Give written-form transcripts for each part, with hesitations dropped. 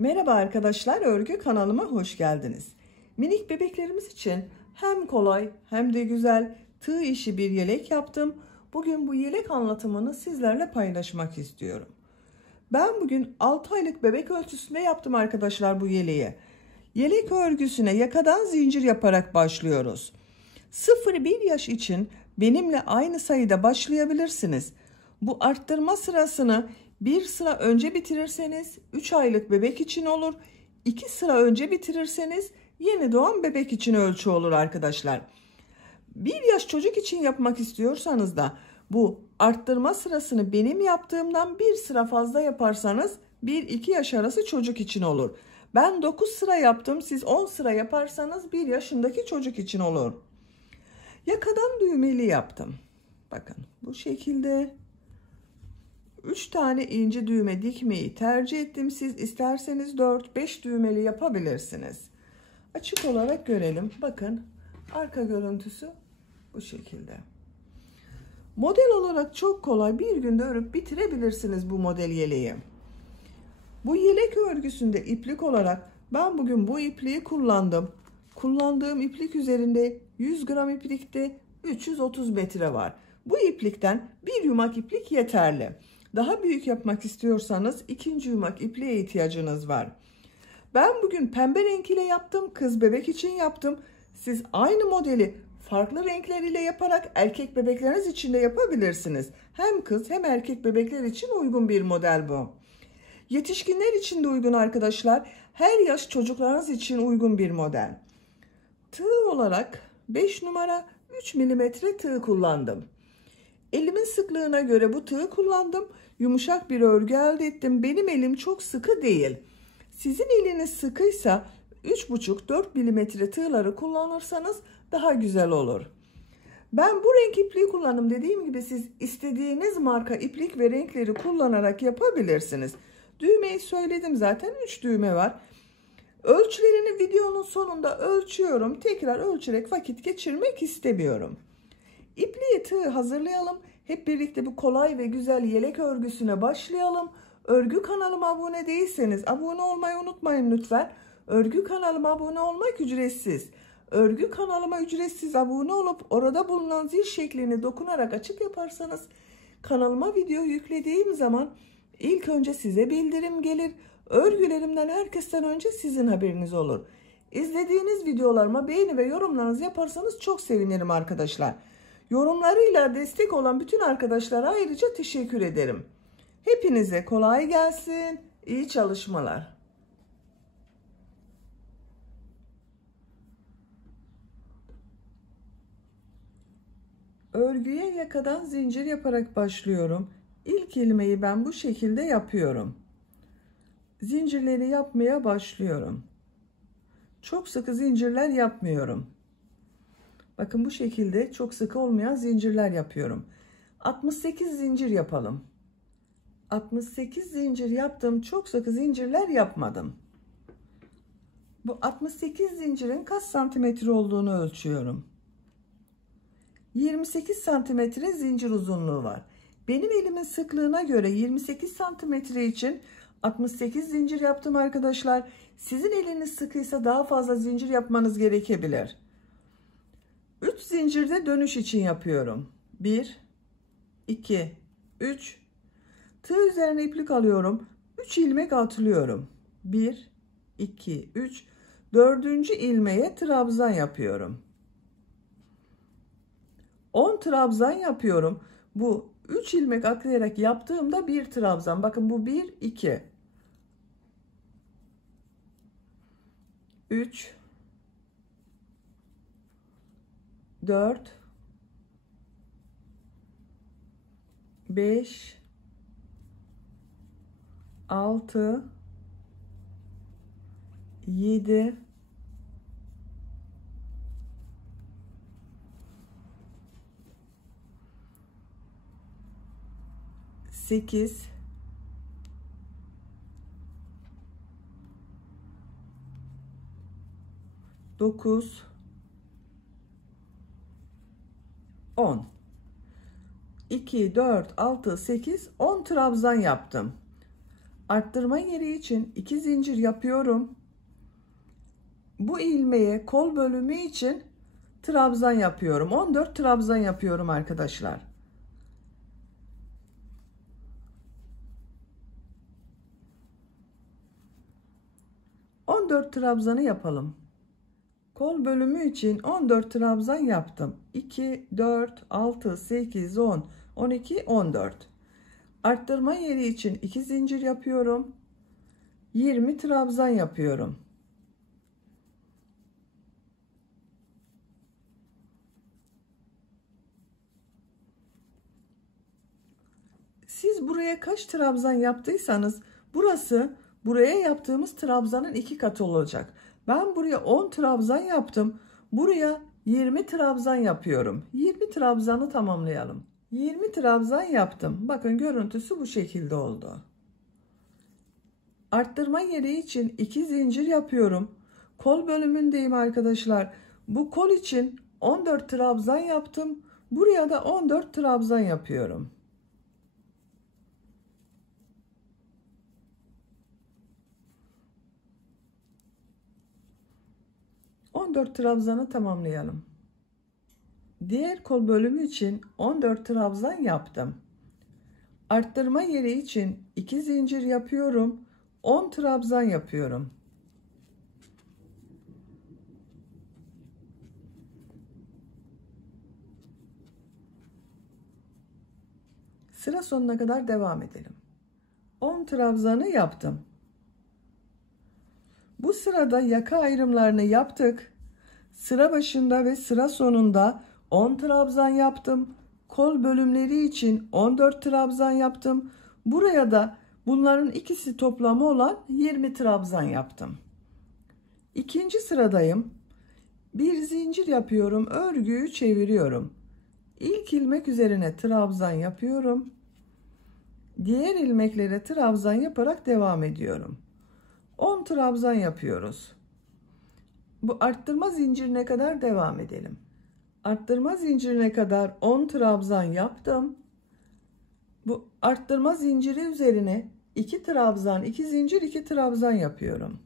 Merhaba arkadaşlar, örgü kanalıma hoş geldiniz. Minik bebeklerimiz için hem kolay hem de güzel tığ işi bir yelek yaptım. Bugün bu yelek anlatımını sizlerle paylaşmak istiyorum. Ben bugün 6 aylık bebek ölçüsünde yaptım arkadaşlar bu yeleği. Yelek örgüsüne yakadan zincir yaparak başlıyoruz. 0-1 yaş için benimle aynı sayıda başlayabilirsiniz. Bu arttırma sırasını bir sıra önce bitirirseniz 3 aylık bebek için olur. 2 sıra önce bitirirseniz yeni doğan bebek için ölçü olur arkadaşlar. 1 yaş çocuk için yapmak istiyorsanız da bu arttırma sırasını benim yaptığımdan bir sıra fazla yaparsanız 1-2 yaş arası çocuk için olur. Ben 9 sıra yaptım. Siz 10 sıra yaparsanız 1 yaşındaki çocuk için olur. Yakadan düğmeli yaptım. Bakın bu şekilde 3 tane ince düğme dikmeyi tercih ettim. Siz isterseniz 4-5 düğmeli yapabilirsiniz. Açık olarak görelim. Bakın arka görüntüsü bu şekilde. Model olarak çok kolay, bir günde örüp bitirebilirsiniz bu model yeleği. Bu yelek örgüsünde iplik olarak ben bugün bu ipliği kullandım. Kullandığım iplik üzerinde 100 gram iplikte 330 metre var. Bu iplikten bir yumak iplik yeterli. Daha büyük yapmak istiyorsanız ikinci yumak ipliğe ihtiyacınız var. Ben bugün pembe renk ile yaptım. Kız bebek için yaptım. Siz aynı modeli farklı renkler ile yaparak erkek bebekleriniz için de yapabilirsiniz. Hem kız hem erkek bebekler için uygun bir model bu. Yetişkinler için de uygun arkadaşlar. Her yaş çocuklarınız için uygun bir model. Tığ olarak 5 numara 3 milimetre tığ kullandım. Elimin sıklığına göre bu tığı kullandım. Yumuşak bir örgü elde ettim. Benim elim çok sıkı değil. Sizin eliniz sıkıysa 3,5-4 milimetre tığları kullanırsanız daha güzel olur. Ben bu renk ipliği kullandım. Dediğim gibi siz istediğiniz marka iplik ve renkleri kullanarak yapabilirsiniz. Düğmeyi söyledim zaten, 3 düğme var. Ölçülerini videonun sonunda ölçüyorum. Tekrar ölçerek vakit geçirmek istemiyorum. İpliği tığ hazırlayalım. Hep birlikte bu kolay ve güzel yelek örgüsüne başlayalım. Örgü kanalıma abone değilseniz abone olmayı unutmayın lütfen. Örgü kanalıma abone olmak ücretsiz. Örgü kanalıma ücretsiz abone olup orada bulunan zil şeklini dokunarak açık yaparsanız kanalıma video yüklediğim zaman ilk önce size bildirim gelir. Örgülerimden herkesten önce sizin haberiniz olur. İzlediğiniz videolarıma beğeni ve yorumlarınızı yaparsanız çok sevinirim arkadaşlar. Yorumlarıyla destek olan bütün arkadaşlara ayrıca teşekkür ederim. Hepinize kolay gelsin. İyi çalışmalar. Örgüye yakadan zincir yaparak başlıyorum. İlk ilmeği ben bu şekilde yapıyorum. Zincirleri yapmaya başlıyorum. Çok sıkı zincirler yapmıyorum. Bakın bu şekilde çok sıkı olmayan zincirler yapıyorum. 68 zincir yapalım. 68 zincir yaptım. Çok sıkı zincirler yapmadım. Bu 68 zincirin kaç santimetre olduğunu ölçüyorum. 28 santimetre zincir uzunluğu var. Benim elimin sıklığına göre 28 santimetre için 68 zincir yaptım arkadaşlar. Sizin eliniz sıkıysa daha fazla zincir yapmanız gerekebilir. 3 zincirde dönüş için yapıyorum. 1, 2, 3. Tığ üzerine iplik alıyorum. 3 ilmek atlıyorum. 1, 2, 3. 4. ilmeğe trabzan yapıyorum. 10 trabzan yapıyorum. Bu 3 ilmek atlayarak yaptığımda bir trabzan. Bakın bu 1, 2. 3, 4, 5, 6, 7, 8, 9, 10. 2, 4, 6, 8, 10 trabzan yaptım. Arttırma yeri için 2 zincir yapıyorum. Bu ilmeğe kol bölümü için trabzan yapıyorum. 14 trabzan yapıyorum arkadaşlar. ...14 trabzanı yapalım. Kol bölümü için 14 trabzan yaptım. 2, 4, 6, 8, 10, 12, 14. Arttırma yeri için 2 zincir yapıyorum. 20 trabzan yapıyorum. Siz buraya kaç trabzan yaptıysanız burası buraya yaptığımız trabzanın 2 katı olacak. Ben buraya 10 trabzan yaptım. Buraya 20 trabzan yapıyorum. 20 trabzanı tamamlayalım. 20 trabzan yaptım. Bakın görüntüsü bu şekilde oldu. Arttırma yeri için 2 zincir yapıyorum. Kol bölümündeyim arkadaşlar. Bu kol için 14 trabzan yaptım. Buraya da 14 trabzan yapıyorum. ...14 trabzanı tamamlayalım. Diğer kol bölümü için 14 trabzan yaptım. Arttırma yeri için 2 zincir yapıyorum. 10 trabzan yapıyorum. Sıra sonuna kadar devam edelim. 10 trabzanı yaptım. Bu sırada yaka ayrımlarını yaptık. Sıra başında ve sıra sonunda 10 trabzan yaptım. Kol bölümleri için 14 trabzan yaptım. Buraya da bunların ikisi toplamı olan 20 trabzan yaptım. İkinci sıradayım. Bir zincir yapıyorum. Örgüyü çeviriyorum. İlk ilmek üzerine trabzan yapıyorum. Diğer ilmeklere trabzan yaparak devam ediyorum. 10 trabzan yapıyoruz. Bu arttırma zincirine kadar devam edelim. Arttırma zincirine kadar 10 trabzan yaptım. Bu arttırma zinciri üzerine 2 trabzan, 2 zincir, 2 trabzan yapıyorum.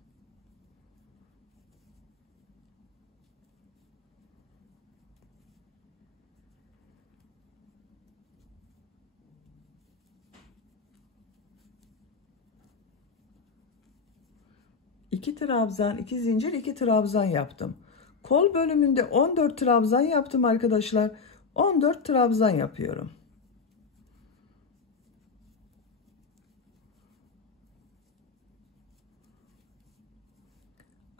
İki trabzan, 2 zincir, 2 trabzan yaptım. Kol bölümünde 14 trabzan yaptım arkadaşlar. 14 trabzan yapıyorum.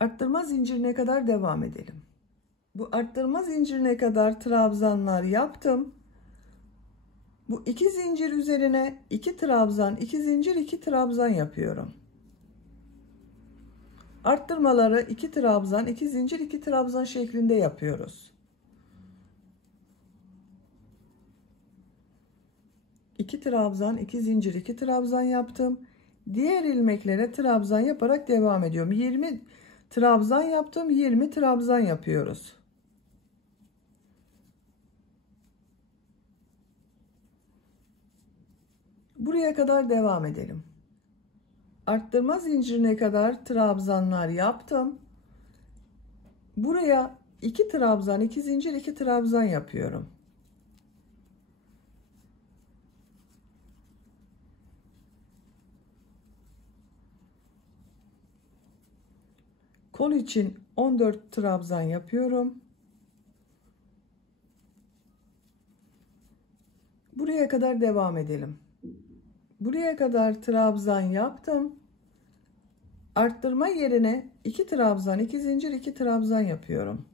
Arttırma zincirine kadar devam edelim. Bu arttırma zincirine kadar trabzanlar yaptım. Bu 2 zincir üzerine 2 trabzan, 2 zincir, 2 trabzan yapıyorum. Arttırmaları 2 trabzan, 2 zincir, 2 trabzan şeklinde yapıyoruz. 2 trabzan, 2 zincir, 2 trabzan yaptım. Diğer ilmeklere trabzan yaparak devam ediyorum. 20 trabzan yaptım, 20 trabzan yapıyoruz. Buraya kadar devam edelim. Arttırma zincirine kadar trabzanlar yaptım. Buraya 2 trabzan, 2 zincir, 2 trabzan yapıyorum. Kol için 14 trabzan yapıyorum. Buraya kadar devam edelim. Buraya kadar trabzan yaptım. Arttırma yerine 2 trabzan, 2 zincir, 2 trabzan yapıyorum.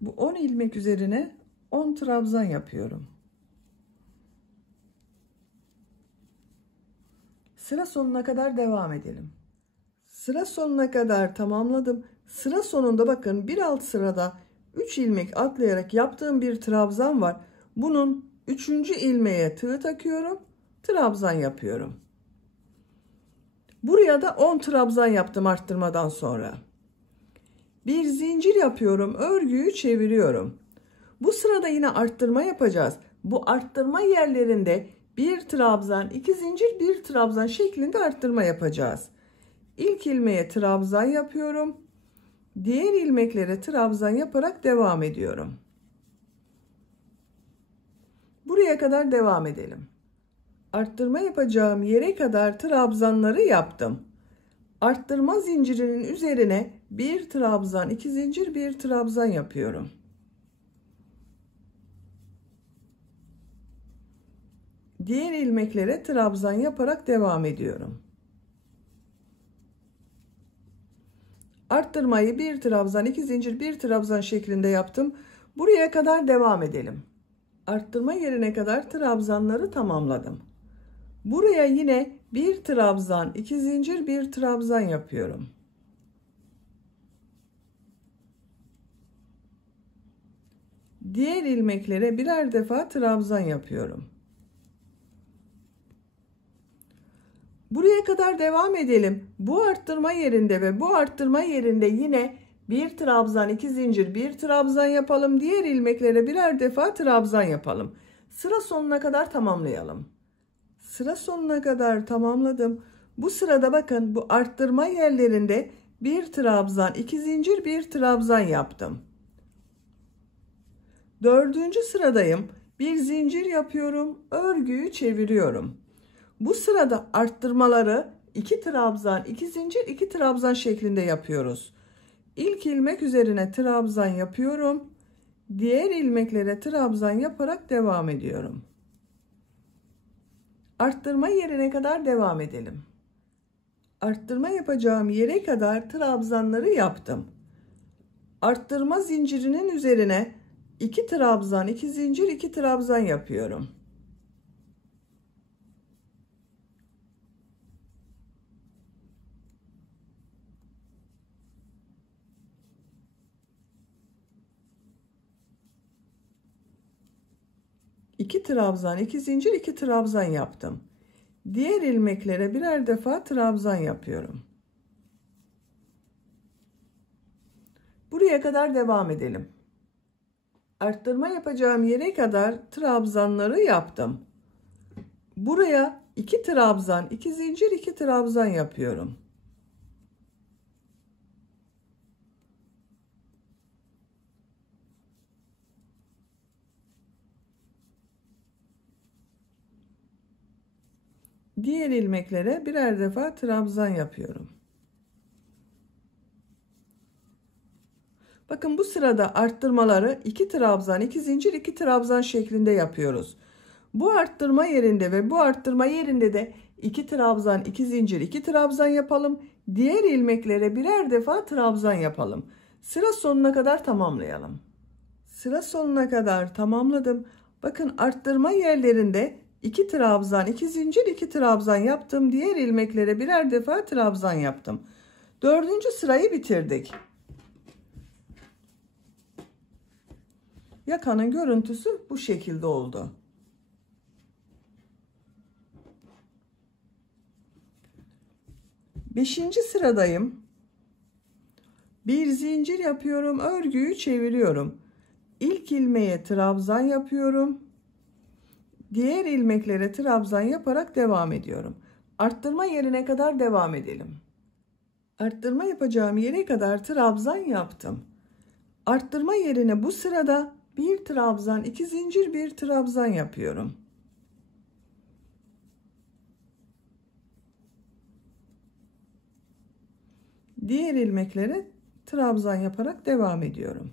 Bu 10 ilmek üzerine 10 trabzan yapıyorum. Sıra sonuna kadar devam edelim. Sıra sonuna kadar tamamladım. Sıra sonunda bakın bir alt sırada 3 ilmek atlayarak yaptığım bir trabzan var. Bunun 3. ilmeğe tığ takıyorum. Trabzan yapıyorum. Buraya da 10 trabzan yaptım arttırmadan sonra. Bir zincir yapıyorum, örgüyü çeviriyorum. Bu sırada yine arttırma yapacağız. Bu arttırma yerlerinde bir trabzan, iki zincir, bir trabzan şeklinde arttırma yapacağız. İlk ilmeğe trabzan yapıyorum. Diğer ilmeklere trabzan yaparak devam ediyorum. Buraya kadar devam edelim. Arttırma yapacağım yere kadar trabzanları yaptım. Arttırma zincirinin üzerine bir trabzan, iki zincir, bir trabzan yapıyorum. Diğer ilmeklere trabzan yaparak devam ediyorum. Arttırmayı bir trabzan, iki zincir, bir trabzan şeklinde yaptım. Buraya kadar devam edelim. Arttırma yerine kadar trabzanları tamamladım. Buraya yine bir trabzan, iki zincir, bir trabzan yapıyorum. Diğer ilmeklere birer defa trabzan yapıyorum. Buraya kadar devam edelim. Bu arttırma yerinde ve bu arttırma yerinde yine bir trabzan, iki zincir, bir trabzan yapalım. Diğer ilmeklere birer defa trabzan yapalım. Sıra sonuna kadar tamamlayalım. Sıra sonuna kadar tamamladım. Bu sırada bakın bu arttırma yerlerinde bir trabzan, iki zincir, bir trabzan yaptım. Dördüncü sıradayım. Bir zincir yapıyorum. Örgüyü çeviriyorum. Bu sırada arttırmaları 2 trabzan, 2 zincir, 2 trabzan şeklinde yapıyoruz. İlk ilmek üzerine trabzan yapıyorum. Diğer ilmeklere trabzan yaparak devam ediyorum. Arttırma yerine kadar devam edelim. Arttırma yapacağım yere kadar trabzanları yaptım. Arttırma zincirinin üzerine 2 trabzan, 2 zincir, 2 trabzan yapıyorum. İki trabzan, iki zincir, iki trabzan yaptım. Diğer ilmeklere birer defa trabzan yapıyorum. Buraya kadar devam edelim. Arttırma yapacağım yere kadar trabzanları yaptım. Buraya 2 trabzan, 2 zincir, 2 trabzan yapıyorum. Diğer ilmeklere birer defa trabzan yapıyorum. Bakın bu sırada arttırmaları 2 trabzan, 2 zincir, 2 trabzan şeklinde yapıyoruz. Bu arttırma yerinde ve bu arttırma yerinde de 2 trabzan, 2 zincir, 2 trabzan yapalım. Diğer ilmeklere birer defa trabzan yapalım. Sıra sonuna kadar tamamlayalım. Sıra sonuna kadar tamamladım. Bakın arttırma yerlerinde 2 trabzan, 2 zincir, 2 trabzan yaptım. Diğer ilmeklere birer defa trabzan yaptım. Dördüncü sırayı bitirdik. Yakanın görüntüsü bu şekilde oldu. Beşinci sıradayım. Bir zincir yapıyorum, örgüyü çeviriyorum. İlk ilmeğe trabzan yapıyorum. Diğer ilmeklere trabzan yaparak devam ediyorum. Arttırma yerine kadar devam edelim. Arttırma yapacağım yere kadar trabzan yaptım. Arttırma yerine bu sırada bir trabzan, iki zincir, bir trabzan yapıyorum. Diğer ilmeklere trabzan yaparak devam ediyorum.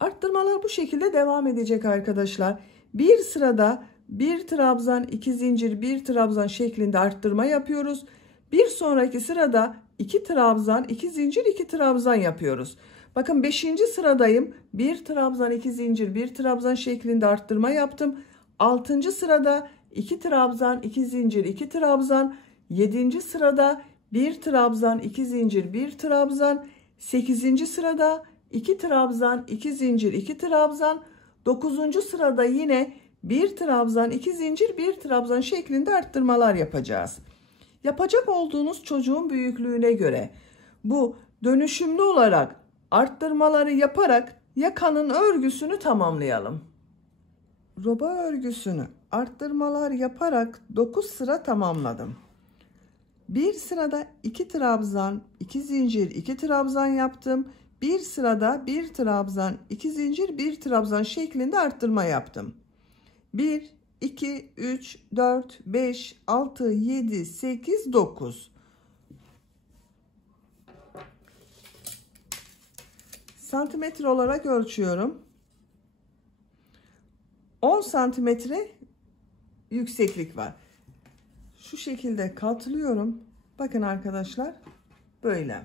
Arttırmalar bu şekilde devam edecek arkadaşlar. Bir sırada bir trabzan, iki zincir, bir trabzan şeklinde arttırma yapıyoruz. Bir sonraki sırada 2 trabzan, 2 zincir, 2 trabzan yapıyoruz. Bakın 5. sıradayım. Bir trabzan, 2 zincir, bir trabzan şeklinde arttırma yaptım. 6. sırada 2 trabzan, 2 zincir, 2 trabzan. 7. sırada bir trabzan, 2 zincir, bir trabzan. 8. sırada 2 trabzan, 2 zincir, 2 trabzan. 9. sırada yine bir trabzan, 2 zincir, bir trabzan şeklinde arttırmalar yapacağız. Yapacak olduğunuz çocuğun büyüklüğüne göre Bu dönüşümlü olarak arttırmaları yaparak yakanın örgüsünü tamamlayalım. Roba örgüsünü arttırmalar yaparak 9 sıra tamamladım. Bir sırada 2 trabzan, 2 zincir, 2 trabzan yaptım. Bir sırada 1 trabzan, 2 zincir, 1 trabzan şeklinde arttırma yaptım. 1, 2, 3, 4, 5, 6, 7, 8, 9. Santimetre olarak ölçüyorum. 10 santimetre yükseklik var. Şu şekilde katlıyorum. Bakın arkadaşlar, böyle.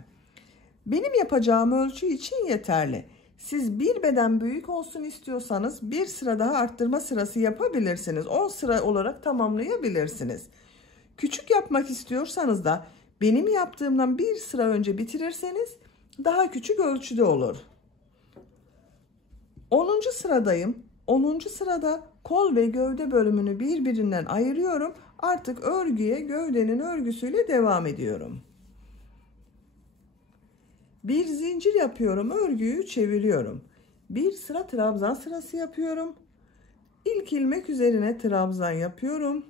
Benim yapacağım ölçü için yeterli. Siz bir beden büyük olsun istiyorsanız bir sıra daha arttırma sırası yapabilirsiniz. 10 sıra olarak tamamlayabilirsiniz. Küçük yapmak istiyorsanız da benim yaptığımdan bir sıra önce bitirirseniz daha küçük ölçüde olur. 10. sıradayım. 10. sırada kol ve gövde bölümünü birbirinden ayırıyorum. Artık örgüye gövdenin örgüsüyle devam ediyorum. Bir zincir yapıyorum, örgüyü çeviriyorum. Bir sıra trabzan sırası yapıyorum. İlk ilmek üzerine trabzan yapıyorum.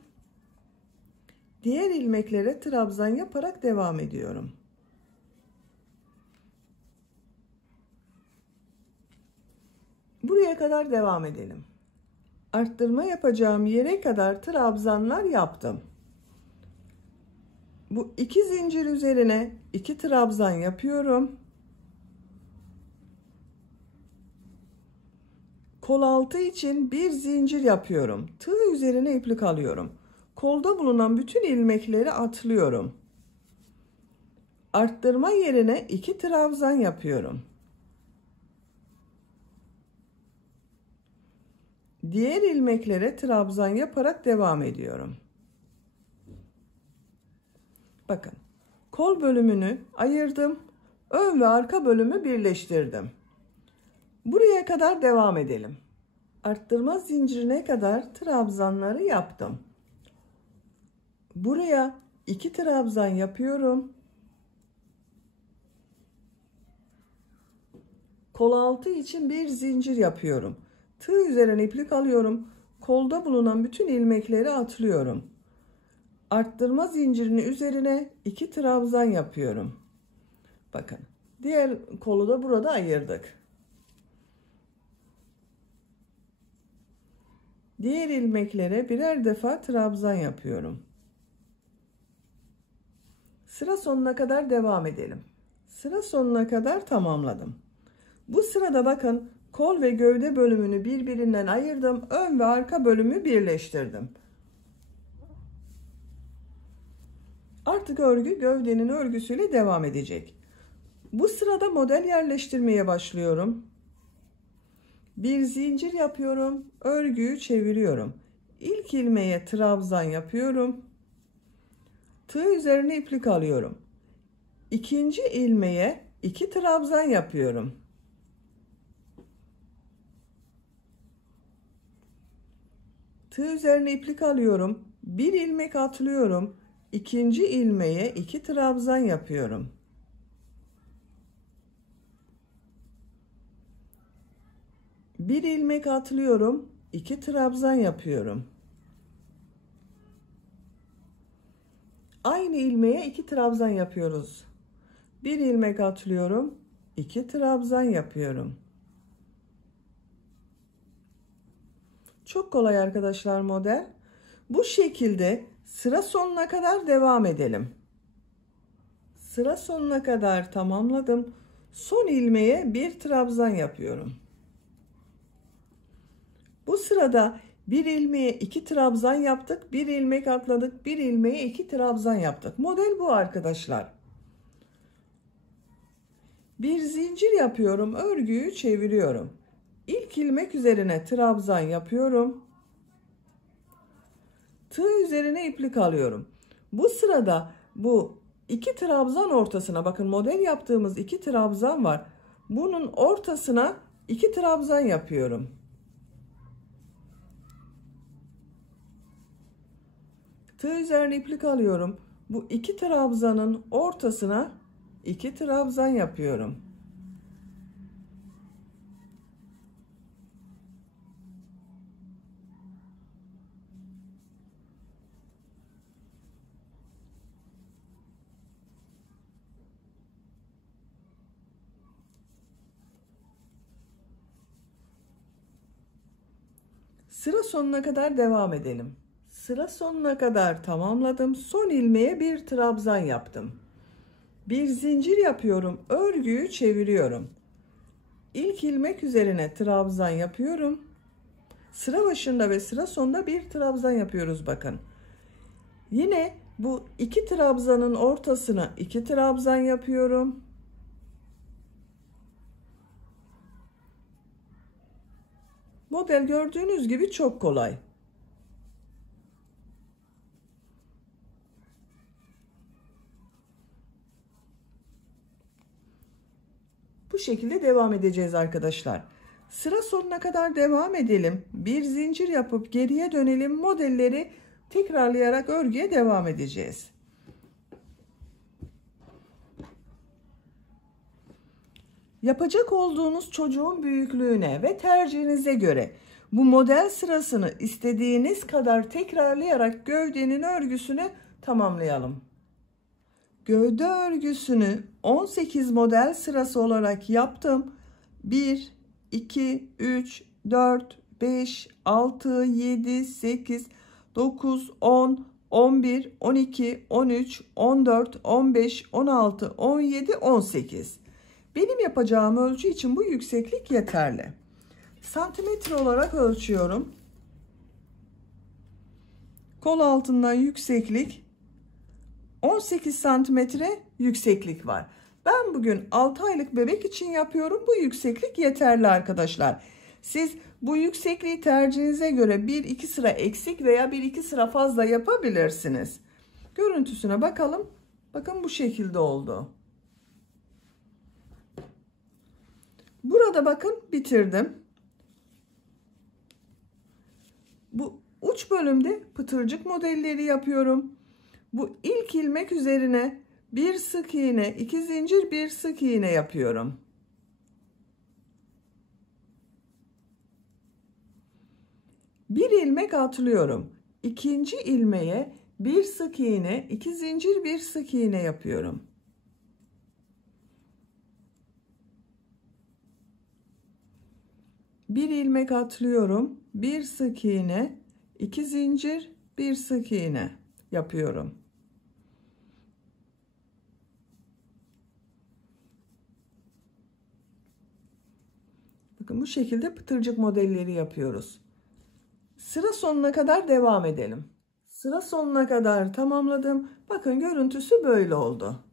Diğer ilmeklere trabzan yaparak devam ediyorum. Buraya kadar devam edelim. Arttırma yapacağım yere kadar trabzanlar yaptım. Bu 2 zincir üzerine 2 trabzan yapıyorum. Kol altı için bir zincir yapıyorum. Tığ üzerine iplik alıyorum. Kolda bulunan bütün ilmekleri atlıyorum. Arttırma yerine 2 trabzan yapıyorum. Diğer ilmeklere trabzan yaparak devam ediyorum. Bakın, kol bölümünü ayırdım. Ön ve arka bölümü birleştirdim. Buraya kadar devam edelim. Arttırma zincirine kadar trabzanları yaptım. Buraya 2 trabzan yapıyorum. Kol altı için bir zincir yapıyorum. Tığ üzerine iplik alıyorum. Kolda bulunan bütün ilmekleri atlıyorum. Arttırma zincirinin üzerine 2 trabzan yapıyorum. Bakın, diğer kolu da burada ayırdık. Diğer ilmeklere birer defa trabzan yapıyorum. Sıra sonuna kadar devam edelim. Sıra sonuna kadar tamamladım. Bu sırada bakın, kol ve gövde bölümünü birbirinden ayırdım. Ön ve arka bölümü birleştirdim. Artık örgü gövdenin örgüsüyle devam edecek. Bu sırada model yerleştirmeye başlıyorum. Bir zincir yapıyorum. Örgüyü çeviriyorum. İlk ilmeğe trabzan yapıyorum. Tığ üzerine iplik alıyorum. İkinci ilmeğe 2 trabzan yapıyorum. Tığ üzerine iplik alıyorum. Bir ilmek atlıyorum. İkinci ilmeğe 2 trabzan yapıyorum. Bir ilmek atlıyorum. 2 trabzan yapıyorum. Aynı ilmeğe 2 trabzan yapıyoruz. Bir ilmek atlıyorum. 2 trabzan yapıyorum. Çok kolay arkadaşlar model. Bu şekilde sıra sonuna kadar devam edelim. Sıra sonuna kadar tamamladım. Son ilmeğe bir trabzan yapıyorum. Bu sırada bir ilmeğe 2 trabzan yaptık. Bir ilmek atladık. Bir ilmeğe 2 trabzan yaptık. Model bu arkadaşlar. Bir zincir yapıyorum. Örgüyü çeviriyorum. İlk ilmek üzerine trabzan yapıyorum. Tığ üzerine iplik alıyorum. Bu sırada bu 2 trabzan ortasına, bakın model yaptığımız 2 trabzan var. Bunun ortasına 2 trabzan yapıyorum. Tığ üzerine iplik alıyorum. Bu 2 trabzanın ortasına 2 trabzan yapıyorum. Sıra sonuna kadar devam edelim. Sıra sonuna kadar tamamladım. Son ilmeğe bir trabzan yaptım. Bir zincir yapıyorum. Örgüyü çeviriyorum. İlk ilmek üzerine trabzan yapıyorum. Sıra başında ve sıra sonunda bir trabzan yapıyoruz bakın. Yine bu 2 trabzanın ortasına 2 trabzan yapıyorum. Model gördüğünüz gibi çok kolay. Bu şekilde devam edeceğiz arkadaşlar. Sıra sonuna kadar devam edelim. Bir zincir yapıp geriye dönelim. Modelleri tekrarlayarak örgüye devam edeceğiz. Yapacak olduğunuz çocuğun büyüklüğüne ve tercihinize göre bu model sırasını istediğiniz kadar tekrarlayarak gövdenin örgüsünü tamamlayalım. Gövde örgüsünü 18 model sırası olarak yaptım. 1, 2, 3, 4, 5, 6, 7, 8, 9, 10, 11, 12, 13, 14, 15, 16, 17, 18. Benim yapacağım ölçü için bu yükseklik yeterli. Santimetre olarak ölçüyorum. Kol altından yükseklik 18 santimetre yükseklik var. Ben bugün 6 aylık bebek için yapıyorum. Bu yükseklik yeterli arkadaşlar. Siz bu yüksekliği tercihinize göre 1-2 sıra eksik veya 1-2 sıra fazla yapabilirsiniz. Görüntüsüne bakalım. Bakın bu şekilde oldu. Burada bakın bitirdim. Bu uç bölümde pıtırcık modelleri yapıyorum. Bu ilk ilmek üzerine bir sık iğne, 2 zincir, bir sık iğne yapıyorum. Bir ilmek atlıyorum. İkinci ilmeğe bir sık iğne, 2 zincir, bir sık iğne yapıyorum. Bir ilmek atlıyorum. Bir sık iğne, 2 zincir, bir sık iğne yapıyorum. Bakın bu şekilde pıtırcık modelleri yapıyoruz. Sıra sonuna kadar devam edelim. Sıra sonuna kadar tamamladım. Bakın görüntüsü böyle oldu.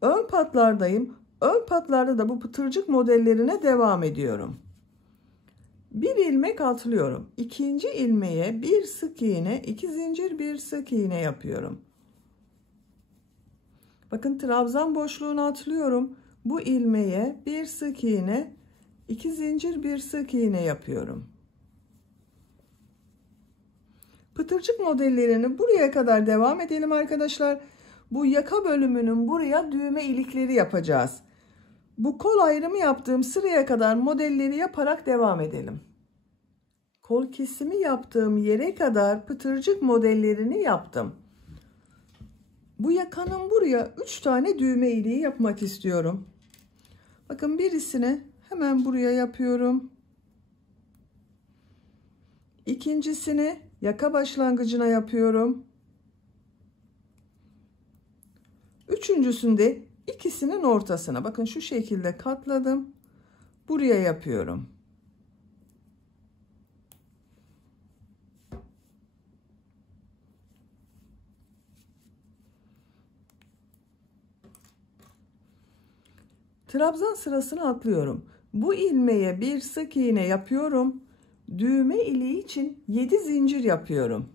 Ön patlardayım. Ön patlarda da bu pıtırcık modellerine devam ediyorum. Bir ilmek atlıyorum. İkinci ilmeğe bir sık iğne, 2 zincir, bir sık iğne yapıyorum. Bakın trabzan boşluğunu atlıyorum. Bu ilmeğe bir sık iğne, 2 zincir, bir sık iğne yapıyorum. Pıtırcık modellerini buraya kadar devam edelim arkadaşlar. Bu yaka bölümünün buraya düğme ilikleri yapacağız. Bu kol ayrımı yaptığım sıraya kadar modelleri yaparak devam edelim. Kol kesimi yaptığım yere kadar pıtırcık modellerini yaptım. Bu yakanın buraya 3 tane düğme iliği yapmak istiyorum. Bakın birisini hemen buraya yapıyorum. İkincisini yaka başlangıcına yapıyorum. Üçüncüsünde ikisinin ortasına. Bakın şu şekilde katladım. Buraya yapıyorum. Trabzan sırasını atlıyorum. Bu ilmeğe bir sık iğne yapıyorum. Düğme iliği için 7 zincir yapıyorum.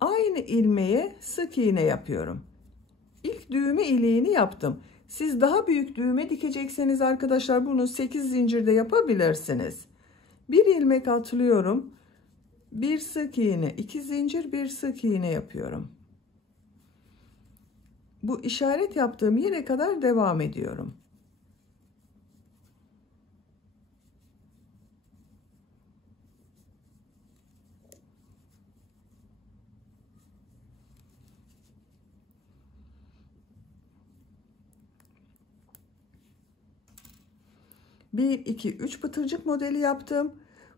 Aynı ilmeğe sık iğne yapıyorum. İlk düğme iliğini yaptım. Siz daha büyük düğme dikecekseniz arkadaşlar bunu 8 zincirde yapabilirsiniz. Bir ilmek atlıyorum. bir sık iğne, 2 zincir, bir sık iğne yapıyorum. Bu işaret yaptığım yere kadar devam ediyorum. Bir, iki, üç pıtırcık modeli yaptım.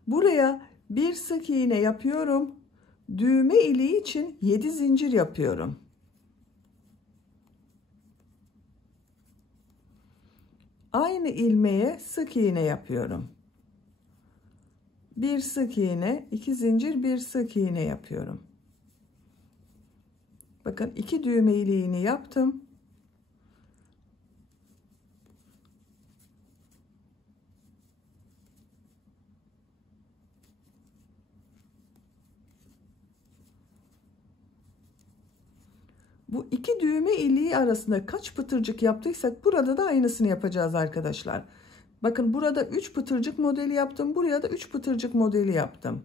Buraya bir sık iğne yapıyorum. Düğme iliği için 7 zincir yapıyorum. Aynı ilmeğe sık iğne yapıyorum. Bir sık iğne, 2 zincir, bir sık iğne yapıyorum. Bakın 2 düğme iliğini yaptım. Bu 2 düğme iliği arasında kaç pıtırcık yaptıysak burada da aynısını yapacağız arkadaşlar. Bakın burada 3 pıtırcık modeli yaptım. Buraya da 3 pıtırcık modeli yaptım.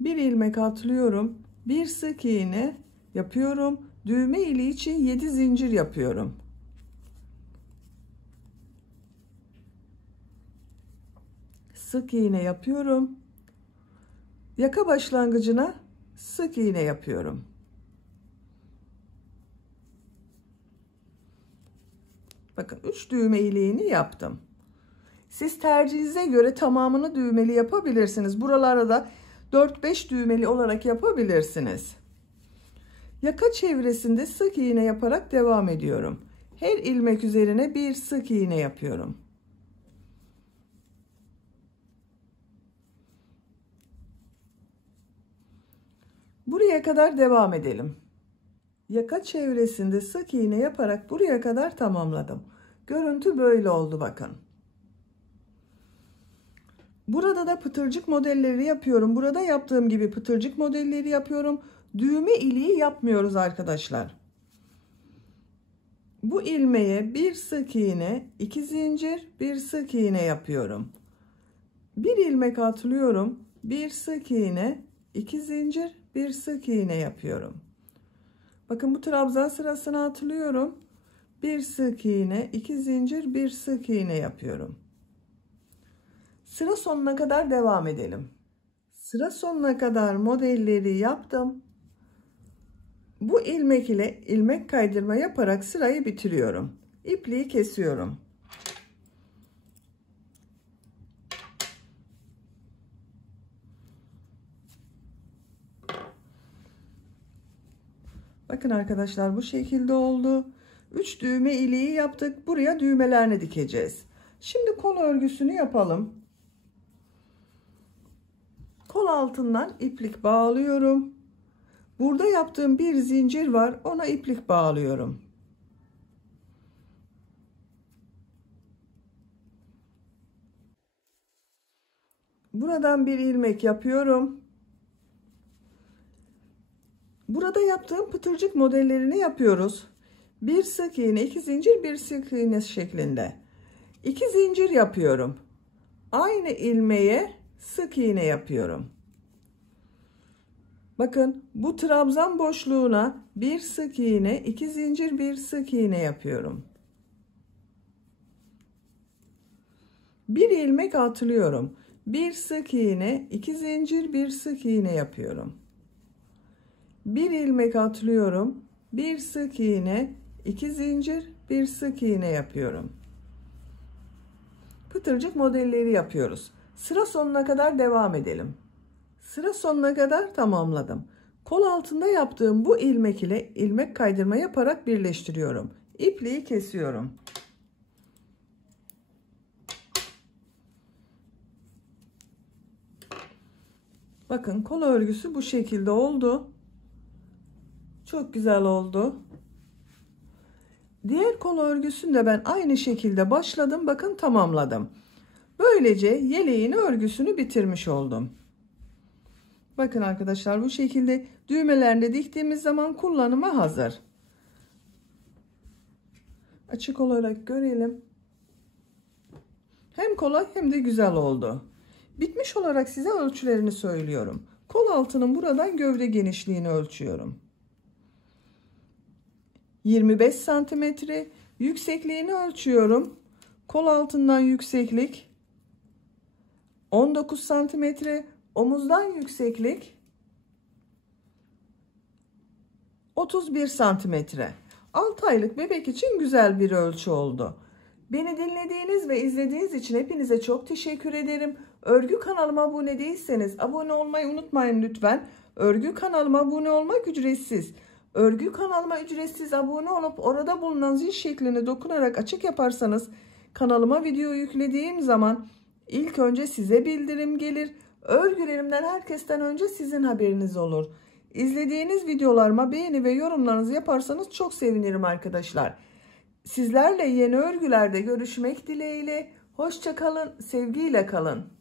Bir ilmek atlıyorum. Bir sık iğne yapıyorum. Düğme iliği için 7 zincir yapıyorum. Sık iğne yapıyorum. Yaka başlangıcına sık iğne yapıyorum. Bakın 3 düğme iliğini yaptım. Siz tercihinize göre tamamını düğmeli yapabilirsiniz. Buralarda da 4-5 düğmeli olarak yapabilirsiniz. Yaka çevresinde sık iğne yaparak devam ediyorum. Her ilmek üzerine bir sık iğne yapıyorum. Buraya kadar devam edelim. Yaka çevresinde sık iğne yaparak buraya kadar tamamladım. Görüntü böyle oldu bakın. Burada da pıtırcık modelleri yapıyorum. Burada yaptığım gibi pıtırcık modelleri yapıyorum. Düğme iliği yapmıyoruz arkadaşlar. Bu ilmeğe bir sık iğne, 2 zincir, bir sık iğne yapıyorum. Bir ilmek atlıyorum. Bir sık iğne, 2 zincir, bir sık iğne yapıyorum. Bakın bu trabzan sırasına atlıyorum. Bir sık iğne, 2 zincir, bir sık iğne yapıyorum. Sıra sonuna kadar devam edelim. Sıra sonuna kadar modelleri yaptım. Bu ilmek ile ilmek kaydırma yaparak sırayı bitiriyorum. İpliği kesiyorum. Bakın arkadaşlar bu şekilde oldu. 3 düğme iliği yaptık. Buraya düğmelerini dikeceğiz. Şimdi kol örgüsünü yapalım. Kol altından iplik bağlıyorum. Burada yaptığım bir zincir var. Ona iplik bağlıyorum. Buradan bir ilmek yapıyorum. Burada yaptığım pıtırcık modellerini yapıyoruz. Bir sık iğne, 2 zincir, bir sık iğne şeklinde. 2 zincir yapıyorum. Aynı ilmeğe sık iğne yapıyorum. Bakın bu trabzan boşluğuna bir sık iğne, 2 zincir, bir sık iğne yapıyorum. Bir ilmek atlıyorum. Bir sık iğne, 2 zincir, bir sık iğne yapıyorum. Bir ilmek atlıyorum. Bir sık iğne, 2 zincir, bir sık iğne yapıyorum. Pıtırcık modelleri yapıyoruz. Sıra sonuna kadar devam edelim. Sıra sonuna kadar tamamladım. Kol altında yaptığım bu ilmek ile ilmek kaydırma yaparak birleştiriyorum. İpliği kesiyorum. Bakın kol örgüsü bu şekilde oldu. Çok güzel oldu. Diğer kol örgüsünü de ben aynı şekilde başladım. Bakın tamamladım. Böylece yeleğin örgüsünü bitirmiş oldum. Bakın arkadaşlar bu şekilde düğmelerini diktiğimiz zaman kullanıma hazır. Açık olarak görelim. Hem kolay hem de güzel oldu. Bitmiş olarak size ölçülerini söylüyorum. Kol altının buradan gövde genişliğini ölçüyorum. 25 santimetre. Yüksekliğini ölçüyorum. Kol altından yükseklik 19 santimetre. Omuzdan yükseklik 31 santimetre. 6 aylık bebek için güzel bir ölçü oldu. Beni dinlediğiniz ve izlediğiniz için hepinize çok teşekkür ederim. Örgü kanalıma abone değilseniz abone olmayı unutmayın lütfen. Örgü kanalıma abone olmak ücretsiz. Örgü kanalıma ücretsiz abone olup orada bulunan zil şeklini dokunarak açık yaparsanız kanalıma video yüklediğim zaman ilk önce size bildirim gelir. Örgülerimden herkesten önce sizin haberiniz olur. İzlediğiniz videolarıma beğeni ve yorumlarınızı yaparsanız çok sevinirim arkadaşlar. Sizlerle yeni örgülerde görüşmek dileğiyle. Hoşça kalın, sevgiyle kalın.